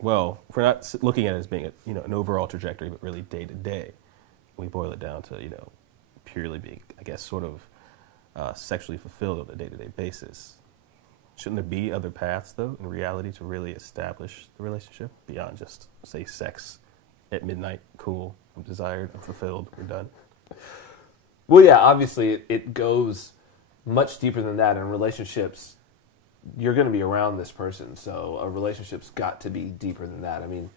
well, if we're not looking at it as being an overall trajectory, but really day to day, we boil it down to purely being, I guess, sort of sexually fulfilled on a day-to-day basis. Shouldn't there be other paths, though, in reality, to really establish the relationship beyond just, say, sex at midnight? Cool, I'm desired, I'm fulfilled, we're done. Well, yeah, obviously it goes much deeper than that. In relationships, you're going to be around this person, so a relationship's got to be deeper than that. I mean,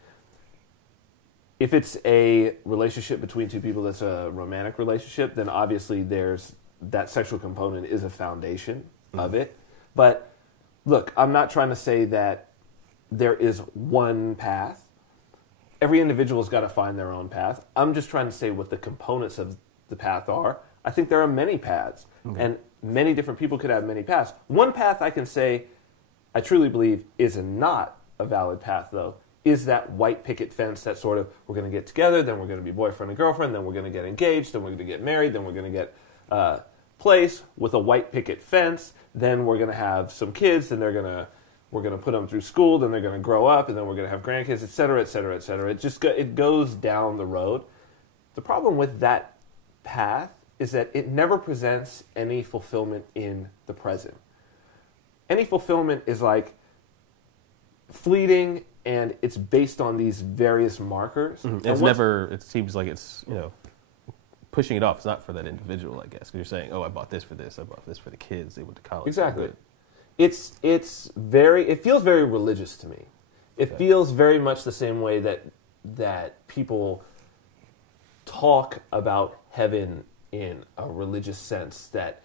if it's a relationship between two people that's a romantic relationship, then obviously there's that sexual component is a foundation of it. But look, I'm not trying to say that there is one path. Every individual's got to find their own path. I'm just trying to say what the components of the path are. I think there are many paths, and many different people could have many paths. One path I can say, I truly believe, is not a valid path, though, is that white picket fence that sort of, we're going to get together, then we're going to be boyfriend and girlfriend, then we're going to get engaged, then we're going to get married, then we're going to get place with a white picket fence, then we're going to have some kids, then we're going to put them through school, then they're going to grow up, and then we're going to have grandkids, et cetera, et cetera, et cetera. It goes down the road. The problem with that path is that it never presents any fulfillment in the present. Any fulfillment is like fleeting, and it's based on these various markers. Mm-hmm. It seems like it's, pushing it off. It's not for that individual, I guess, because you're saying, oh, I bought this for this, I bought this for the kids, they went to college. Exactly. It feels very religious to me. It feels very much the same way that people talk about heaven in a religious sense, that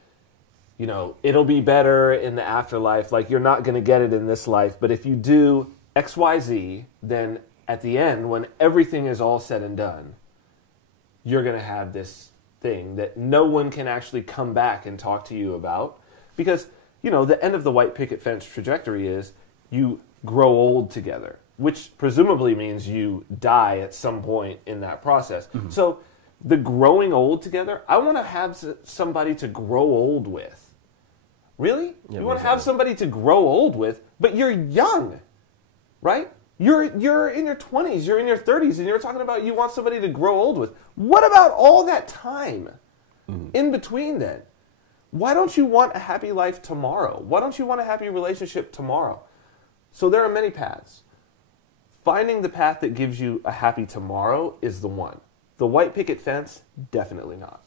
it'll be better in the afterlife, like you're not going to get it in this life, but if you do XYZ, then at the end, when everything is all said and done, you're going to have this thing that no one can actually come back and talk to you about, because the end of the white picket fence trajectory is you grow old together, which presumably means you die at some point in that process. Mm-hmm. So the growing old together, I want to have somebody to grow old with. Really? Yeah, you want to have somebody to grow old with, but you're young, right? You're in your 20s, you're in your 30s, and you're talking about you want somebody to grow old with. What about all that time in between then? Why don't you want a happy life tomorrow? Why don't you want a happy relationship tomorrow? So there are many paths. Finding the path that gives you a happy tomorrow is the one. The white picket fence, definitely not.